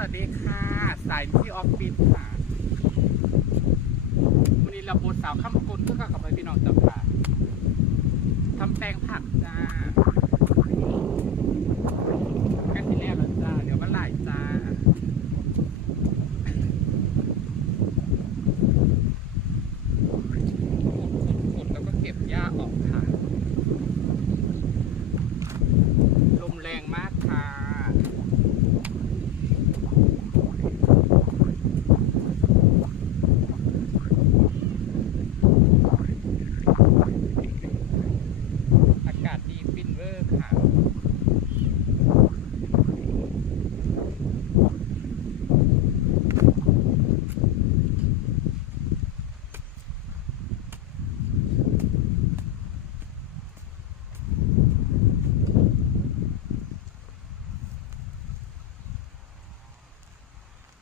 วัสดีค่ะสายที่ออฟฟิศค่ะวันนี้เราบทสาวข้ามกุลเพื่อกับพี่น้องจับค่ะทำแปลงผักจ้ากันที่แรกแล้วจ้า เดี๋ยวมันไหลจ้า ขุดขุดขุดแล้วก็เก็บหญ้าออกค่ะ ลมแรงมากค่ะ อากาศดีฟินเวอร์ค่ะ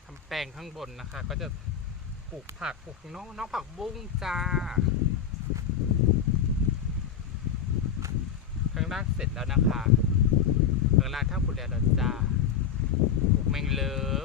ทำแป ลงข้างบนนะคะ ก็จะปลูกผักปลูกน้องน้องผักบุ้งจ้าข้างล่างเสร็จแล้วนะคะข้างล่างถ้าคุณเรียนจ้าปลูกแมงเลย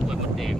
หวยมดแดง